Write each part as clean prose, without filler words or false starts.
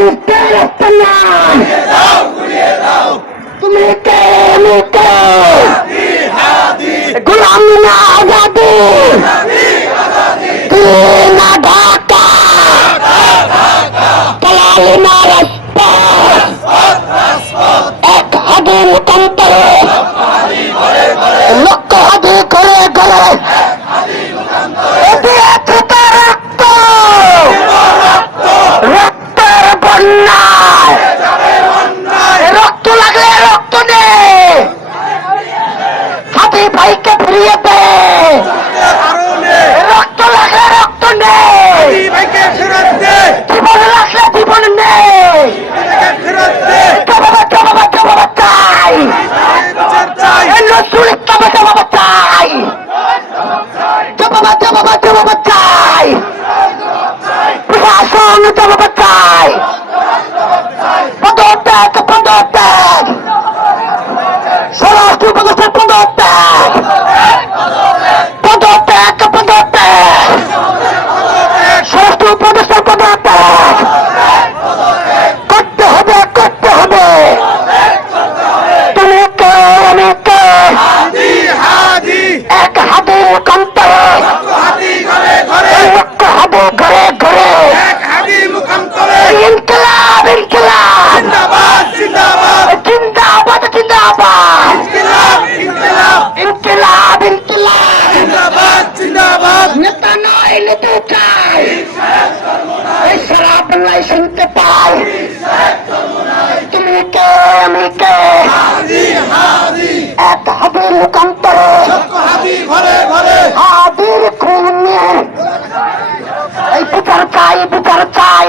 ফ্যাসিস্টের আস্তানা তুমি কে আমি কে গোলাম না আজাদি না ঢাকা দালালি না রাজপথ এক হাদির কন্তরে লক্ষ হাদি করে করে রক্ত রক্তের বন্যায় রক্ত লাগলে রক্ত দে হাতি ভাইকে ফিরিয়ে দে রক্ত লাগলে রক্ত নে জীবন লাগলে জীবন নে জবাব চাই নজরুল ইসলাম জবাব চাই জবাব চাই প্রশাসন জবাব চাই পদত্যাগ স্বরাষ্ট্র উপদেষ্টা পদত্যাগ স্বরাষ্ট্র উপদেষ্টা পদত্যাগ করতে হবে তুমি কে আমি কে এক হাদির কন্তরে লক্ষ হাদি ঘরে ঘরে ইনকিলাব জিন্দাবাদ ইনকিলাব নেতা নয় নেতা চাই এই সারা বাংলায় শুনতে পাই তুমি কে আমি কে এক হাদির কন্তরে হাদির খুনে এই বিচার চাই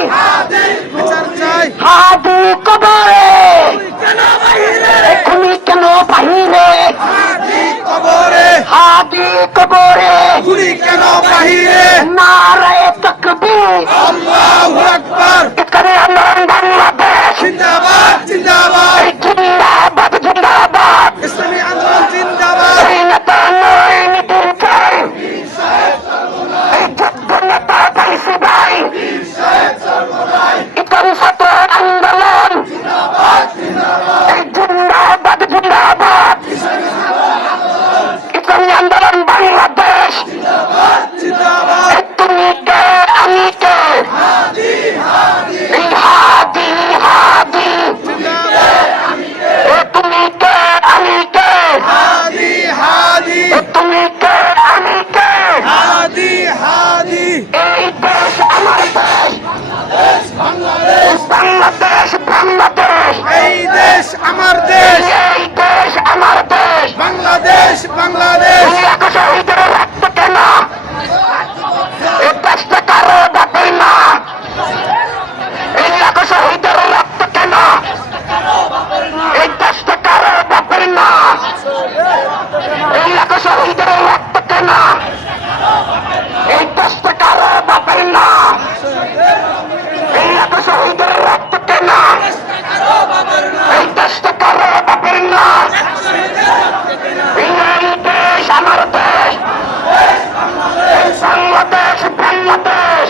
হাদি কবরে খুনি কেন বাহিরে হাদি কবরে নারায়ে তাকবীর আল্লাহু আকবার এখানে আন্দোলন বাংলাদেশ জিন্দাবাদ ইসলামী আন্দোলন জিন্দাবাদ এই নেতা নয় নীতির চাই এই যোগ্য নেতা পাইছি ভাই ইকন ছাত্র আন্দোলন এই জিন্দাবাদ ইসলামী আন্দোলন বাংলাদেশ এই তুমি কে আমি কে এই হাদি এই তুমি কে আমি কে এই তুমি কে আমি কে এই দেশ আমার দেশ বাংলাদেশ এই দেশ আমার দেশ এই দেশ আমার দেশ বাংলাদেশ এই লাখো শহীদের রক্ত কেন এই দেশটা কারো বাপের না এই লাখো শহীদের রক্ত কেন এই দেশটা কারো বাপের না এই লাখো শহীদের রক্ত কেন এই দেশটা কারো বাপের না এই লাখো শহীদের রক্ত কেন এই দেশটা কারো বাপের না এই দেশ আমার দেশ বাংলাদেশ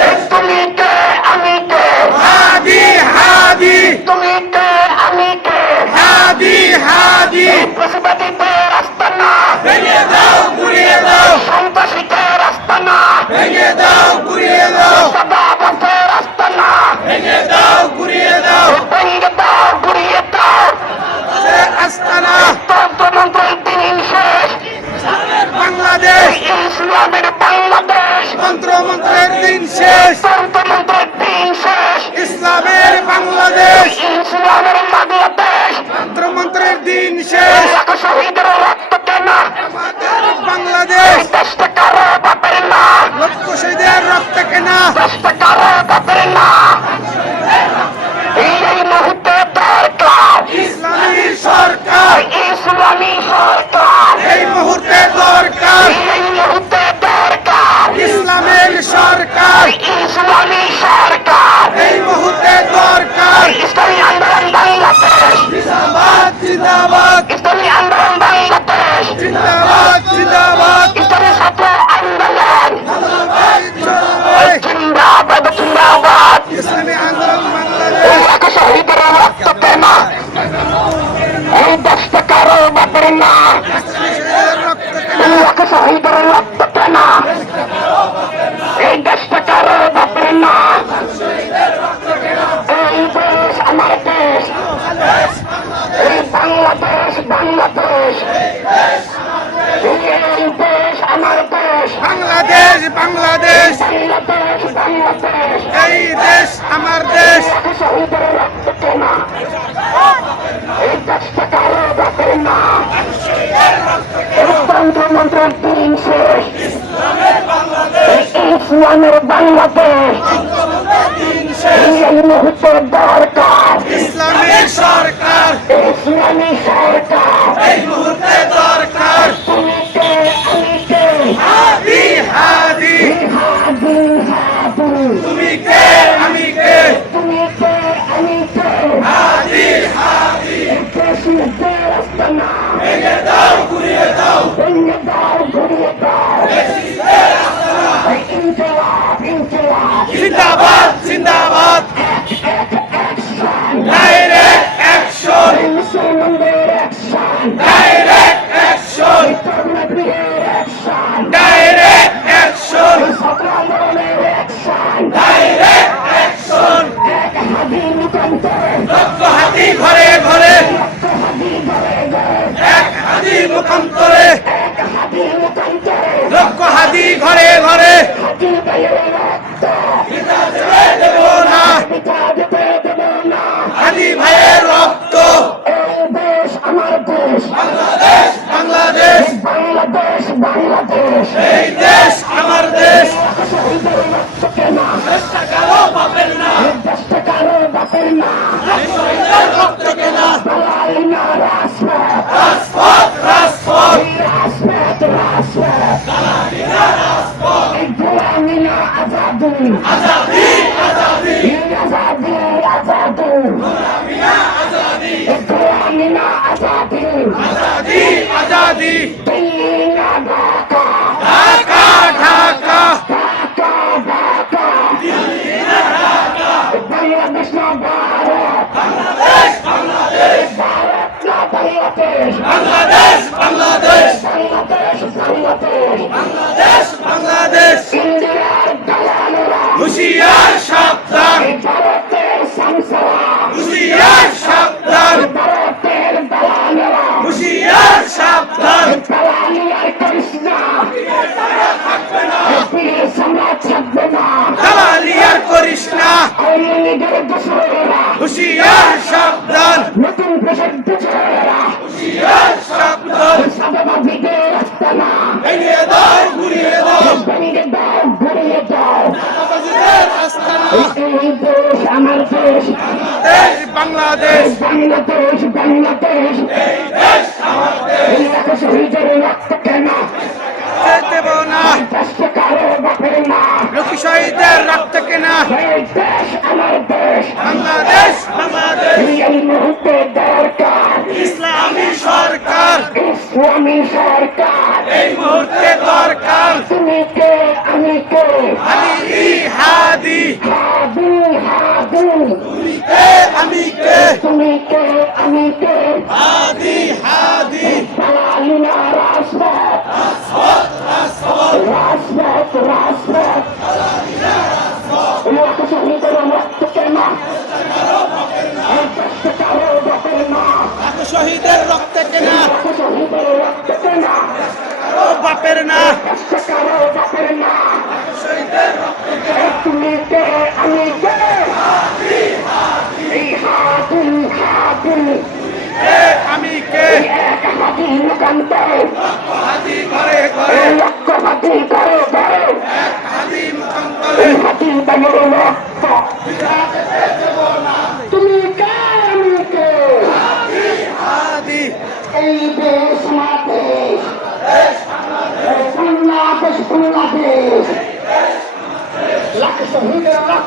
এই তুমি কে আমি কে তুমি কে আমি কে প্রতিবাদীদের আস্তানা ভেঙে দাও গুড়িয়ে দাও সন্ত্রাসীদের আস্তানা ভেঙে দাও গুড়িয়ে দাও সদাবতের আস্তানা ভেঙে দাও গুড়িয়ে দাও ভেঙে দাও গুড়িয়ে দাও আস্তানা তন্ত্রমন্ত্রের দিন শেষ বাংলাদেশ ইসলামের বাংলাদেশ তন্ত্রমন্ত্রের দিন শেষ তন্ত্রমন্ত্রের দিন শেষ ইসলামের বাংলাদেশ ইসলামের বাংলাদেশ তন্ত্রমন্ত্রের দিন শেষ লাখো শহীদের রক্ত কেন আমাদের বাংলাদেশ দেশটা কারো বাপের না লক্ষ শহীদের রক্ত কেনা দেশটা কারো বাপের না এই মুহূর্তে দরকার ইসলামী সরকার ইসলামী সরকার এই মুহূর্তে দরকার এই মুহূর্তে দরকার ইসলামের সরকার ইসলামী সরকার এই মুহূর্তে দরকার ইসলামী আন্দোলন বাংলাদেশ জিন্দাবাদ ইসলামী আন্দোলন বাংলাদেশ দেশ বাংলাদেশ, বাংলাদেশ বাংলাদেশ এই দেশ আমার দেশ। শহীদের রক্ত কেনা এই দেশটা কারো বাপের না। তন্ত্রমন্ত্রের দিন শেষ, ইসলামের বাংলাদেশ এই মুহূর্তে দরকার। ইসলামী সরকার ইসলামী সরকার এই মুহূর্তে দরকার। তুমি কে আমি কে হাদি হাদি, হাদি হাদি তুমি কে আমি কে, তুমি কে আমি কে হাদি হাদি। দেশের রাস্তা না ভেঙে দাও ঘুরিয়ে দাও, ভেঙে দাও ঘুরিয়ে দাও। ইনকিলাব ইনকিলাব জিন্দাবাদ জিন্দাবাদ। ডাইরেক্ট অ্যাকশন, মুসলমানদের অ্যাকশন, ডাইরেক্ট অ্যাকশন, তরুণদের অ্যাকশন, ডাইরেক্ট অ্যাকশন, সকলের অ্যাকশন। Direct action. এক হাদি মুকান্তরে লক্ষ হাতি ঘরে ঘরে, হাদি ঘরে ঘরে এক হাতি মুখান্তরে, এক হাদি মুকান্তরে লক্ষ হাতি ঘরে ঘরে। হাদি বাইরে রক্ত পিতা দেবে দেব না, পিতা যেতে দেব না। হাতি ভাইয়ের রক্ত। এই দেশ আমার দেশ, বাংলাদেশ বাংলাদেশ, বাংলাদেশ বাংলাদেশ। এই দেশ আমার দেশ। শহীদের রক্ত কেনা দেশটা কারো পাবেন না, দেশটা কারো বাপের না। শহীদের রক্ত কেনা। পালাই না রাজপথ, রাজপথ রাজপথ, রাজপথ রাজপথ। এই গোলামি না আজাদি, আজাদি আজাদি, এই আজাদি আজাদি। এই গোলামি না আজাদি, আজাদি আজাদি। দিল্লি না ঢাকা, ঢাকা ঢাকা, ঢাকা ঢাকা। বাংলাদেশ না ভারত, বাংলাদেশ বাংলাদেশ, ভারত না বাংলাদেশ, বাংলাদেশ বাংলাদেশ, বাংলাদেশ বাংলাদেশ। বাংলাদেশ বাংলাদেশ। ইন্ডিয়ার দালালেরা হুশিয়ার সাবধান, ভারতের সংসারা, হুশিয়ার সাবধান, ভারতের দালালেরা হুশিয়ার সাবধান। দালালি আর করিস না, পীর সম্রাট থাকবে না। দালালি আর করিস না, আওয়ামী লীগের দোসরেরা, হুশিয়ার সাবধান, নতুন পেশার দোসরেরা, হুশিয়ার সাবধান। সাদাবাদীদের আস্তানা, ভেঙে দাও ঘুরিয়ে দাও, ভেঙে দাও ঘুরিয়ে দাও। আবাসীদের আস্তানা। এই দেশ আমার দেশ, দেশ বাংলাদেশ, বাংলাদেশ বাংলাদেশ। এই এত শহীদের রক্ত কেন দেব না, দেশটা কারো বাপের না। লক্ষ শহীদের রক্ত কেনা। এই দেশ আমার দেশ, বাংলাদেশ বাংলাদেশ, এই মুহূর্তে দরকার ইসলামী সরকার ইসলামী সরকার। এই মুহূর্তে দরকার। তুমি কে আমি কে হাদি হাদি, হাদি হাদি। কে আমি কে, তুমি কে আমি কে হাদি হাদি। পালালি না রাজপথ, রাজপথ রাজপথ। লাখ শহীদের রক্ত কেন এই দেশটা কারো বাপের না। এত শহীদের রক্ত কেনা, লাখ শহীদের রক্ত কেন ও বাপের না। দেশটা কারো বাপের না। শহীদের রক্ত তুমি কে আমি কে এই হাদি হাদি। কে আমি কে, এক হাদি মুকান্তরে হাদি ঘরে ঘরে, লক্ষ হাদি ঘরে ঘরে। হাদি মুখান্তরে। এই হাদি বাইরে রক্ত। তুমি কে আমি কে হাদি এই দেশ আমার দেশ, বাংলাদেশ বাংলাদেশ। লাখ শহীদের রক্ত